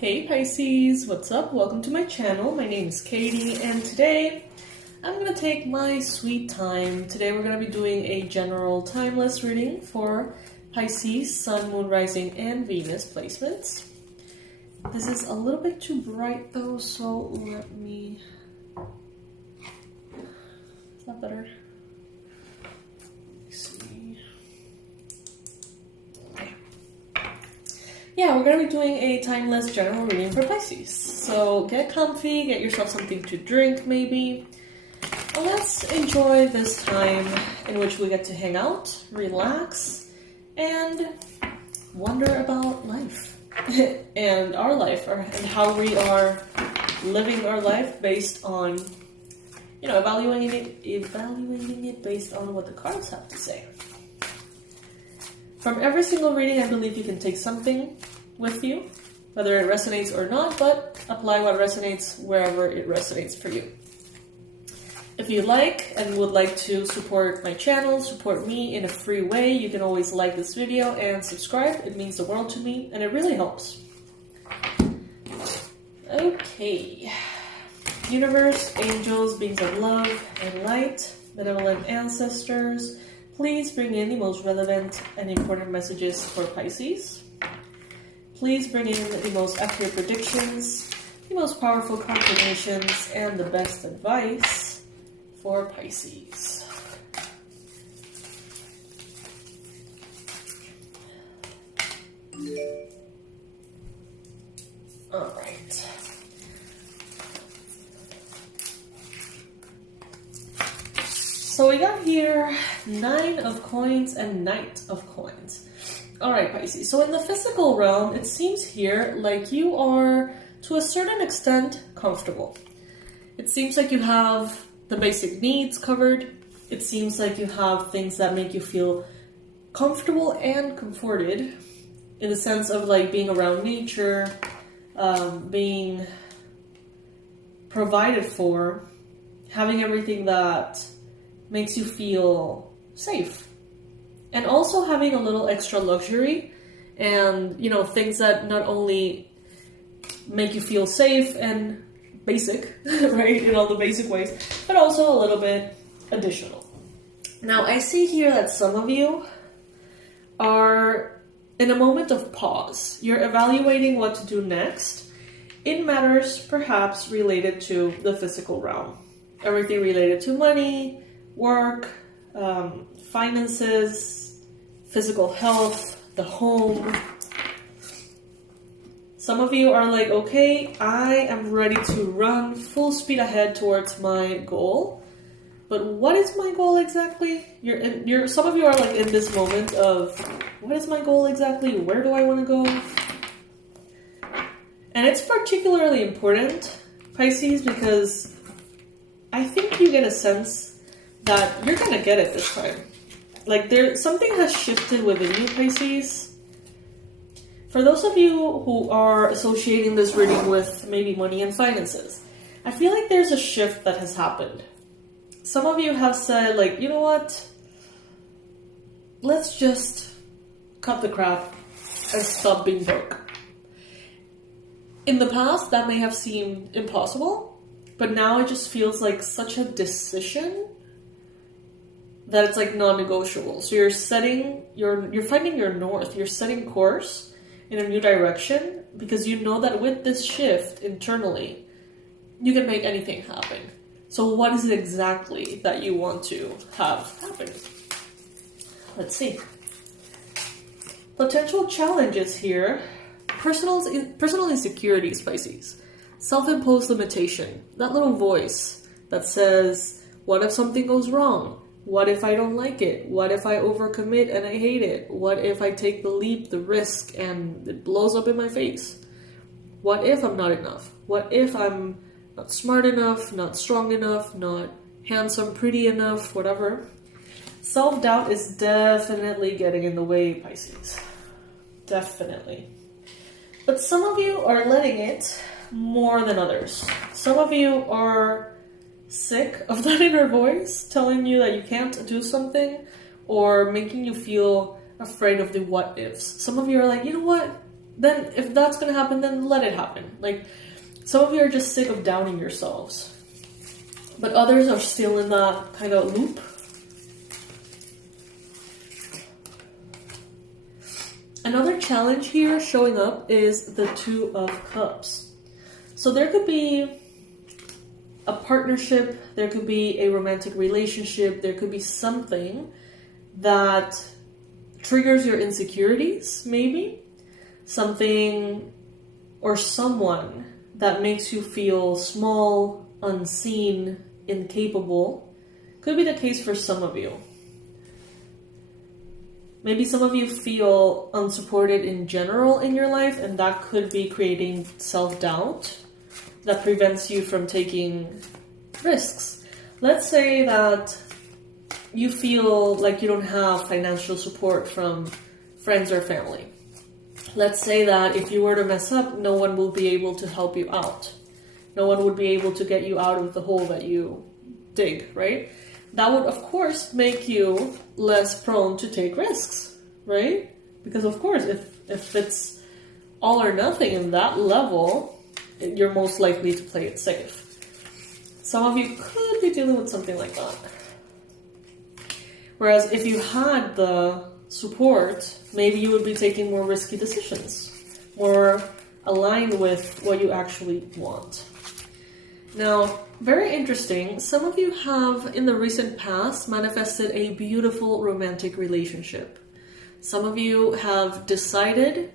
Hey Pisces, what's up? Welcome to my channel. My name is Katie and today I'm going to take my sweet time. Today we're going to be doing a general timeless reading for Pisces, Sun, Moon, Rising, and Venus placements. This is a little bit too bright though, so let me... Is that better? Let's see. Yeah, we're going to be doing a timeless general reading for Pisces. So get comfy, get yourself something to drink maybe. And let's enjoy this time in which we get to hang out, relax, and wonder about life. And our life, and how we are living our life based on, evaluating it based on what the cards have to say. From every single reading, I believe you can take something with you, whether it resonates or not, but apply what resonates wherever it resonates for you. If you like and would like to support my channel, support me in a free way, you can always like this video and subscribe. It means the world to me, and it really helps. Okay. Universe, angels, beings of love and light, benevolent ancestors, please bring in the most relevant and important messages for Pisces. Please bring in the most accurate predictions, the most powerful confirmations, and the best advice for Pisces. All right. So we got here 9 of coins and Knight of coins. Alright Pisces, so in the physical realm, it seems here like you are, to a certain extent, comfortable. It seems like you have the basic needs covered. It seems like you have things that make you feel comfortable and comforted, in the sense of like being around nature, being provided for, having everything that makes you feel safe, and also having a little extra luxury and things that not only make you feel safe and basic, right, in all the basic ways, but also a little bit additional. Now I see here that some of you are in a moment of pause. You're evaluating what to do next in matters perhaps related to the physical realm, everything related to money, work, finances, physical health, the home. Some of you are like, okay, I am ready to run full speed ahead towards my goal. But what is my goal exactly? Some of you are like in this moment of, what is my goal exactly? Where do I want to go? And it's particularly important, Pisces, because I think you get a sense that you're gonna get it this time. Like something has shifted within you, Pisces. For those of you who are associating this reading with maybe money and finances, I feel like there's a shift that has happened. Some of you have said, like, you know what? Let's just cut the crap and stop being broke. In the past, that may have seemed impossible, but now it just feels like such a decision that it's like non-negotiable. So you're finding your north, you're setting course in a new direction, because you know that with this shift internally, you can make anything happen. So what is it exactly that you want to have happen? Let's see. Potential challenges here. Personal insecurities, Pisces. Self-imposed limitation. That little voice that says, what if something goes wrong? What if I don't like it? What if I overcommit and I hate it? What if I take the leap, the risk, and it blows up in my face? What if I'm not enough? What if I'm not smart enough, not strong enough, not handsome, pretty enough, whatever? Self-doubt is definitely getting in the way, Pisces. Definitely. But some of you are letting it more than others. Some of you are sick of that inner voice telling you that you can't do something, or making you feel afraid of the what ifs. Some of you are like, you know what? then if that's going to happen, then let it happen. Like, some of you are just sick of doubting yourselves, but others are still in that kind of loop. Another challenge here showing up is the Two of Cups. So there could be a partnership, there could be a romantic relationship, there could be something that triggers your insecurities, maybe. Something or someone that makes you feel small, unseen, incapable. Could be the case for some of you. Maybe some of you feel unsupported in general in your life, and that could be creating self-doubt that prevents you from taking risks. Let's say that you feel like you don't have financial support from friends or family. Let's say that if you were to mess up, no one will be able to help you out. No one would be able to get you out of the hole that you dig, right? That would, of course, make you less prone to take risks, right? Because, of course, if it's all or nothing in that level, you're most likely to play it safe. Some of you could be dealing with something like that. Whereas if you had the support, maybe you would be taking more risky decisions, more aligned with what you actually want. Now, very interesting, some of you have in the recent past manifested a beautiful romantic relationship. Some of you have decided,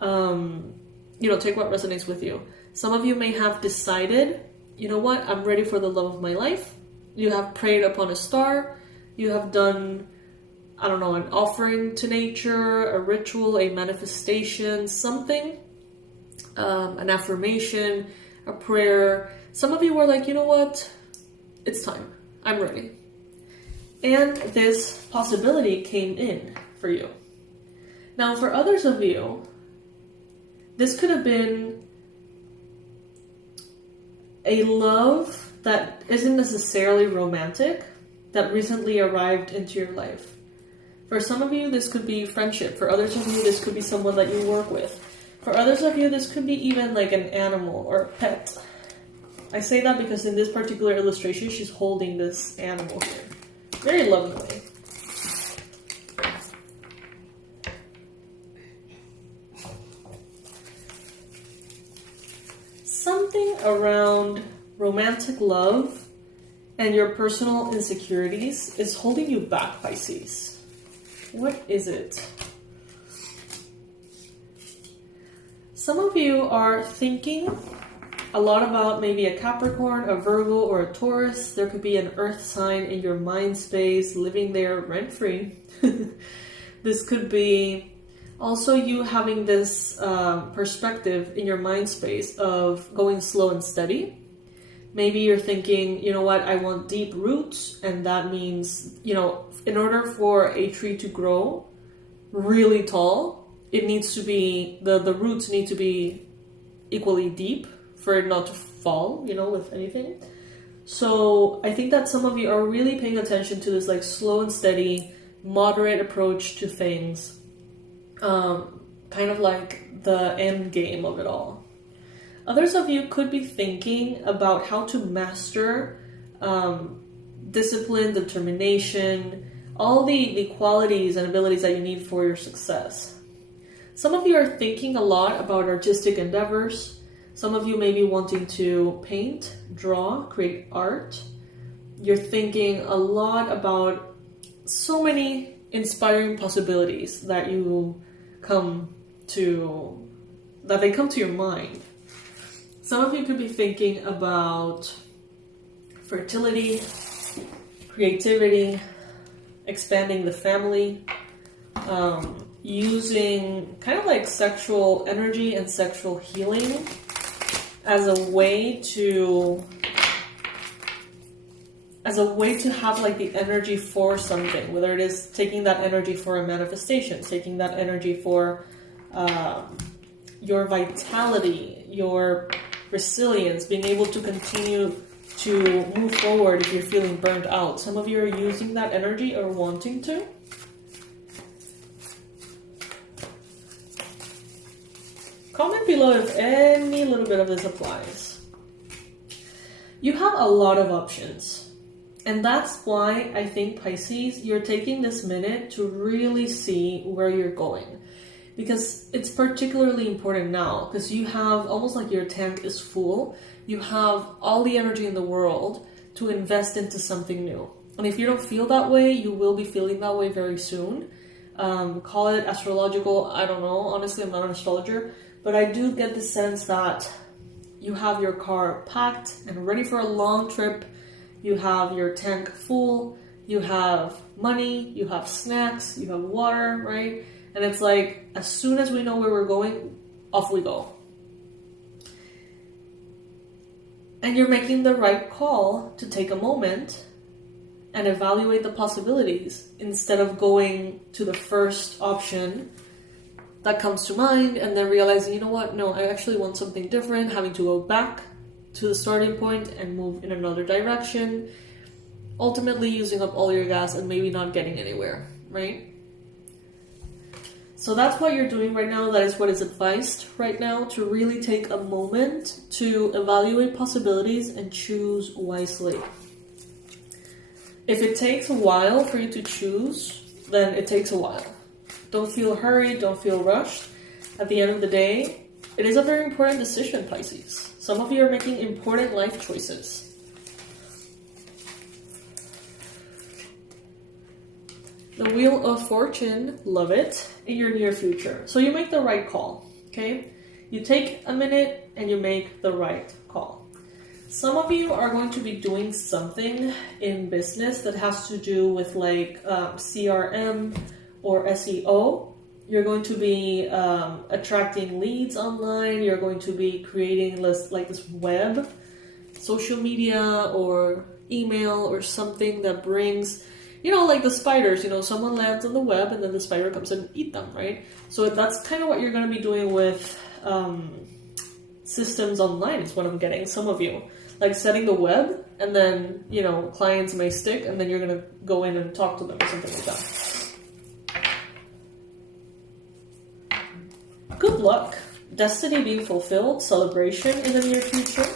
take what resonates with you. Some of you may have decided, you know what, I'm ready for the love of my life. You have prayed upon a star. You have done, an offering to nature, a ritual, a manifestation, something, an affirmation, a prayer. Some of you were like, you know what, it's time, I'm ready. And this possibility came in for you. Now, for others of you, this could have been a love that isn't necessarily romantic, that recently arrived into your life. For some of you, this could be friendship. For others of you, this could be someone that you work with. For others of you, this could be even like an animal or a pet. I say that because in this particular illustration, she's holding this animal here. Very lovingly. Something around romantic love and your personal insecurities is holding you back, Pisces. What is it? Some of you are thinking a lot about maybe a Capricorn, a Virgo, or a Taurus. There could be an earth sign in your mind space living there rent-free. This could be also you having this perspective in your mind space of going slow and steady. Maybe you're thinking, you know what, I want deep roots, and that means, in order for a tree to grow really tall, it needs to be, the roots need to be equally deep for it not to fall, with anything. So I think that some of you are really paying attention to this like slow and steady, moderate approach to things. Kind of like the end game of it all. Others of you could be thinking about how to master discipline, determination, all the qualities and abilities that you need for your success. Some of you are thinking a lot about artistic endeavors. Some of you may be wanting to paint, draw, create art. You're thinking a lot about so many inspiring possibilities that come to your mind. Some of you could be thinking about fertility, creativity, expanding the family, using kind of like sexual energy and sexual healing as a way to have like the energy for something, whether it is taking that energy for a manifestation, taking that energy for your vitality, your resilience, being able to continue to move forward if you're feeling burnt out. Some of you are using that energy or wanting to. Comment below if any little bit of this applies. You have a lot of options. And that's why I think, Pisces, you're taking this minute to really see where you're going. Because it's particularly important now, because you have almost like your tank is full. You have all the energy in the world to invest into something new. And if you don't feel that way, you will be feeling that way very soon. Call it astrological, I don't know. Honestly, I'm not an astrologer. But I do get the sense that you have your car packed and ready for a long trip. You have your tank full. You have money. You have snacks. You have water, right? And it's like, as soon as we know where we're going, off we go. And you're making the right call to take a moment and evaluate the possibilities instead of going to the first option that comes to mind and then realizing, you know what, no, I actually want something different, having to go back to the starting point and move in another direction, ultimately using up all your gas and maybe not getting anywhere, right? So that's what you're doing right now. That is what is advised right now, to really take a moment to evaluate possibilities and choose wisely. If it takes a while for you to choose, then it takes a while. Don't feel hurried, don't feel rushed. At the end of the day, it is a very important decision, Pisces. Some of you are making important life choices. The Wheel of Fortune, love it, in your near future. So you make the right call, okay? You take a minute and you make the right call. Some of you are going to be doing something in business that has to do with like CRM or SEO. You're going to be attracting leads online. You're going to be creating this web, social media or email or something that brings, you know, like the spiders, you know, someone lands on the web and then the spider comes and eat them, right? So that's kind of what you're going to be doing with systems online is what I'm getting. Some of you, like setting the web and then, you know, clients may stick and then you're going to go in and talk to them or something like that. Good luck. Destiny being fulfilled. Celebration in the near future.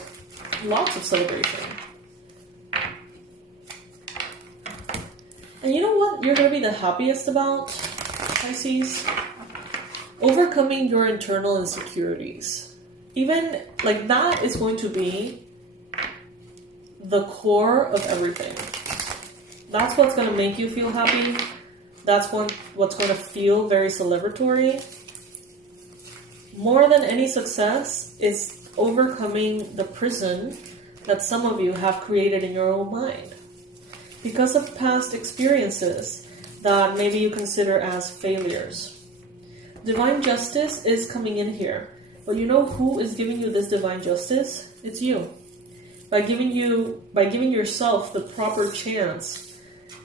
Lots of celebration. And you know what you're going to be the happiest about, Pisces? Overcoming your internal insecurities. Even, like, that is going to be the core of everything. That's what's going to make you feel happy. That's what's going to feel very celebratory. More than any success is overcoming the prison that some of you have created in your own mind. Because of past experiences that maybe you consider as failures. Divine justice is coming in here. But you know who is giving you this divine justice? It's you. By giving yourself the proper chance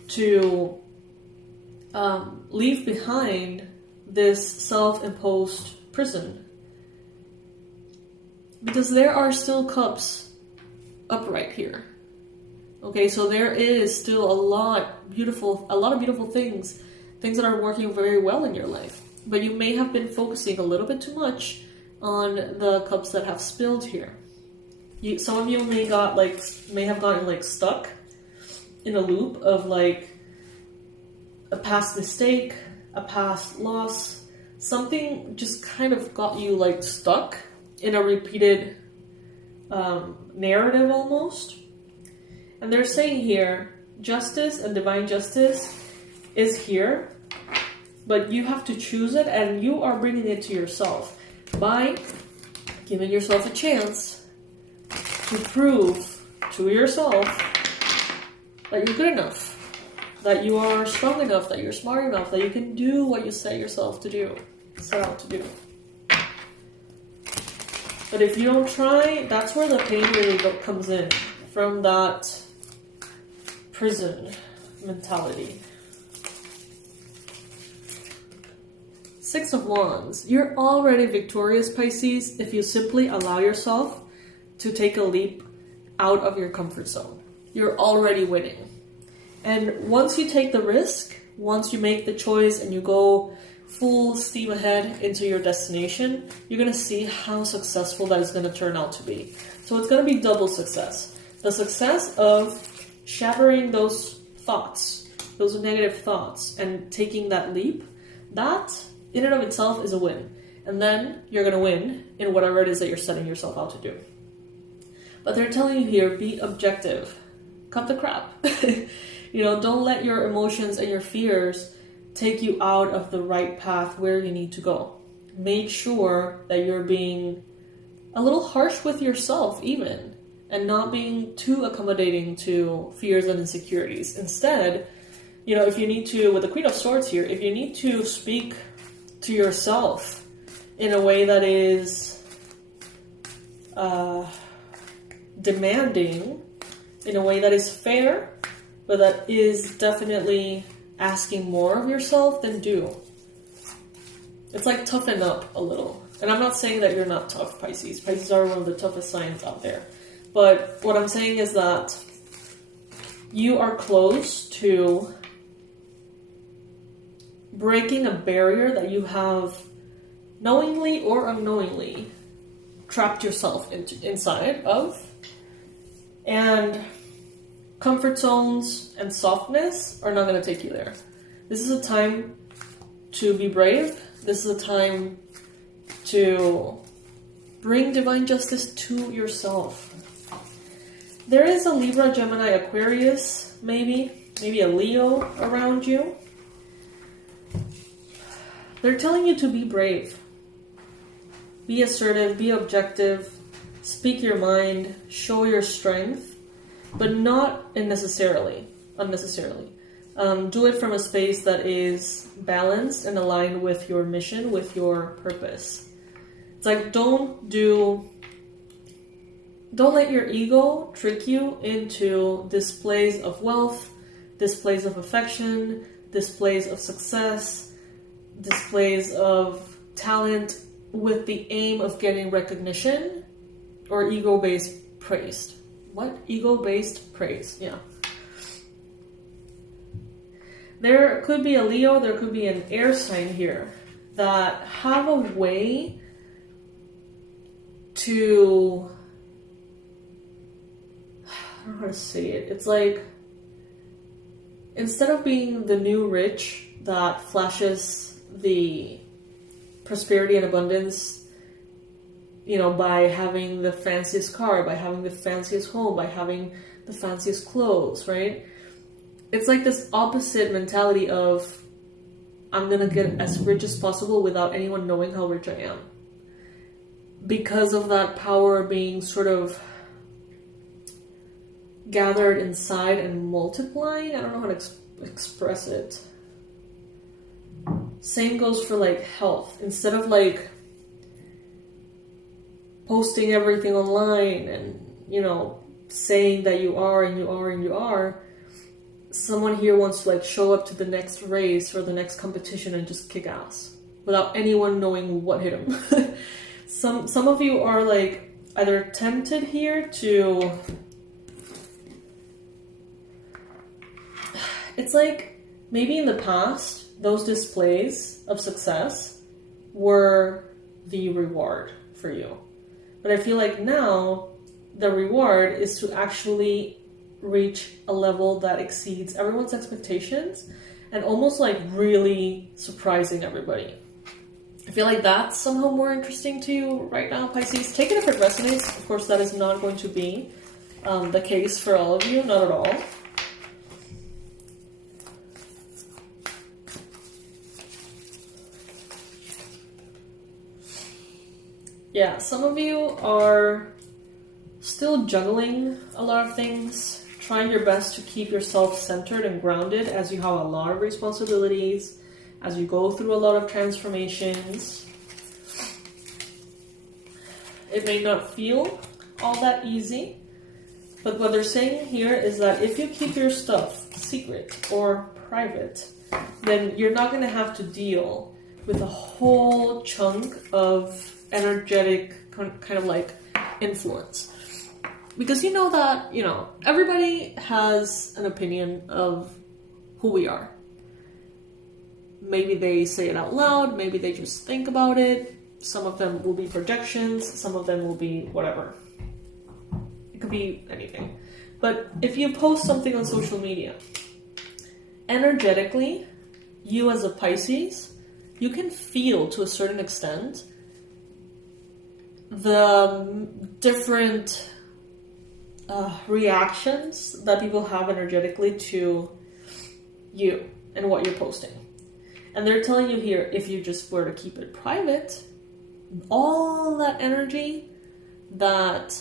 to leave behind this self-imposed prison. Because there are still cups upright here. Okay, so there is still a lot of beautiful things that are working very well in your life. But you may have been focusing a little bit too much on the cups that have spilled here. Some of you may have gotten stuck in a loop of like a past mistake, a past loss. Something just kind of got you like stuck in a repeated narrative almost. And they're saying here, justice and divine justice is here, but you have to choose it, and you are bringing it to yourself by giving yourself a chance to prove to yourself that you're good enough, that you are strong enough, that you're smart enough, that you can do what you set out to do. But if you don't try, that's where the pain really comes in, from that prison mentality. Six of Wands. You're already victorious, Pisces, if you simply allow yourself to take a leap out of your comfort zone. You're already winning. And once you take the risk, once you make the choice and you go full steam ahead into your destination, you're going to see how successful that is going to turn out to be. So it's going to be double success. The success of shattering those thoughts, those negative thoughts, and taking that leap, that in and of itself is a win. And then you're going to win in whatever it is that you're setting yourself out to do. But they're telling you here, be objective. Cut the crap. Don't let your emotions and your fears take you out of the right path where you need to go. Make sure that you're being a little harsh with yourself even, and not being too accommodating to fears and insecurities. Instead, if you need to, with the Queen of Swords here, if you need to speak to yourself in a way that is demanding, in a way that is fair, but that is definitely asking more of yourself, then do. It's like toughen up a little. And I'm not saying that you're not tough, Pisces. Pisces are one of the toughest signs out there. But what I'm saying is that you are close to breaking a barrier that you have knowingly or unknowingly trapped yourself inside of. And comfort zones and softness are not going to take you there. This is a time to be brave. This is a time to bring divine justice to yourself. There is a Libra, Gemini, Aquarius, maybe a Leo around you. They're telling you to be brave. Be assertive, be objective, speak your mind, show your strength, but not unnecessarily. Do it from a space that is balanced and aligned with your mission, with your purpose. It's like, don't let your ego trick you into displays of wealth, displays of affection, displays of success, displays of talent with the aim of getting recognition or ego-based praise. What? Ego-based praise, yeah. There could be a Leo, there could be an air sign here that have a way to, I don't know how to say it. It's like, instead of being the new rich that flashes the prosperity and abundance, by having the fanciest car, by having the fanciest home, by having the fanciest clothes, right? It's like this opposite mentality of, I'm gonna get as rich as possible without anyone knowing how rich I am. Because of that power being sort of gathered inside and multiplying. I don't know how to express it. Same goes for like health. Instead of like posting everything online and, saying that you are and you are and you are, someone here wants to like show up to the next race or the next competition and just kick ass without anyone knowing what hit them. Some of you are like either tempted here to, it's like maybe in the past those displays of success were the reward for you. But I feel like now the reward is to actually reach a level that exceeds everyone's expectations and almost like really surprising everybody. I feel like that's somehow more interesting to you right now, Pisces. Take it if it resonates. Of course, that is not going to be the case for all of you, not at all. Yeah, some of you are still juggling a lot of things, trying your best to keep yourself centered and grounded as you have a lot of responsibilities, as you go through a lot of transformations. It may not feel all that easy, but what they're saying here is that if you keep your stuff secret or private, then you're not going to have to deal with a whole chunk of energetic kind of like influence. Because that, everybody has an opinion of who we are. Maybe they say it out loud, maybe they just think about it. Some of them will be projections, some of them will be whatever. It could be anything. But if you post something on social media, energetically, you as a Pisces, you can feel to a certain extent the different reactions that people have energetically to you and what you're posting. And they're telling you here, if you just were to keep it private, all that energy that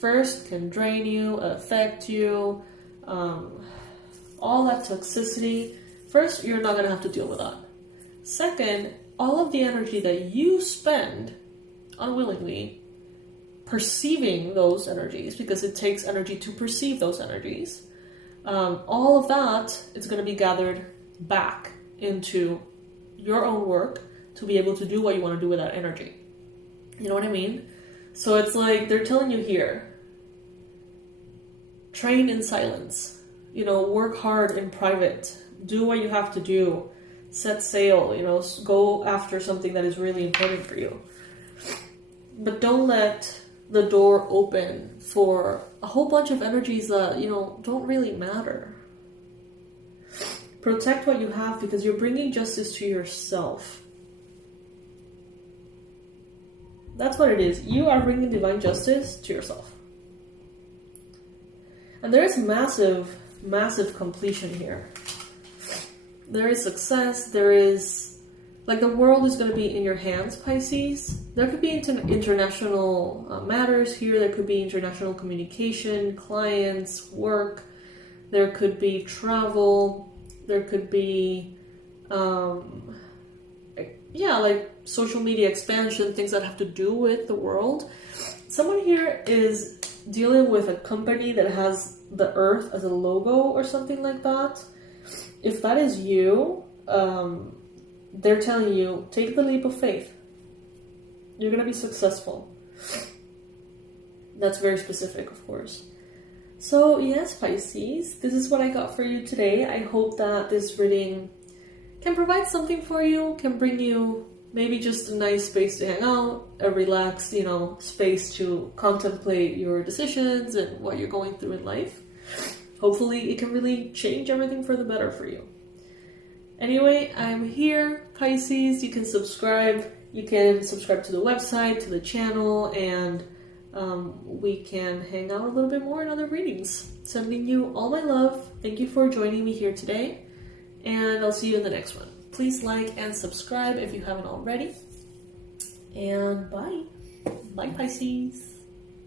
first can drain you, affect you, all that toxicity, first, you're not going to have to deal with that. Second, all of the energy that you spend unwillingly perceiving those energies, because it takes energy to perceive those energies, all of that is going to be gathered back into your own work to be able to do what you want to do with that energy. You know what I mean? So it's like they're telling you here, train in silence, work hard in private, do what you have to do, set sail, go after something that is really important for you. But don't let the door open for a whole bunch of energies that, don't really matter. Protect what you have, because you're bringing justice to yourself. That's what it is. You are bringing divine justice to yourself. And there is massive, massive completion here. There is success. There is, the world is going to be in your hands, Pisces. There could be international matters here. There could be international communication, clients, work. There could be travel. There could be, social media expansion, things that have to do with the world. Someone here is dealing with a company that has the earth as a logo or something like that. If that is you, they're telling you, take the leap of faith. You're going to be successful. That's very specific, of course. So yes, Pisces, this is what I got for you today. I hope that this reading can provide something for you, can bring you maybe just a nice space to hang out, a relaxed, space to contemplate your decisions and what you're going through in life. Hopefully it can really change everything for the better for you. Anyway, I'm here, Pisces. You can subscribe. You can subscribe to the website, to the channel, and we can hang out a little bit more in other readings. Sending you all my love. Thank you for joining me here today, and I'll see you in the next one. Please like and subscribe if you haven't already. And bye. Bye, Pisces.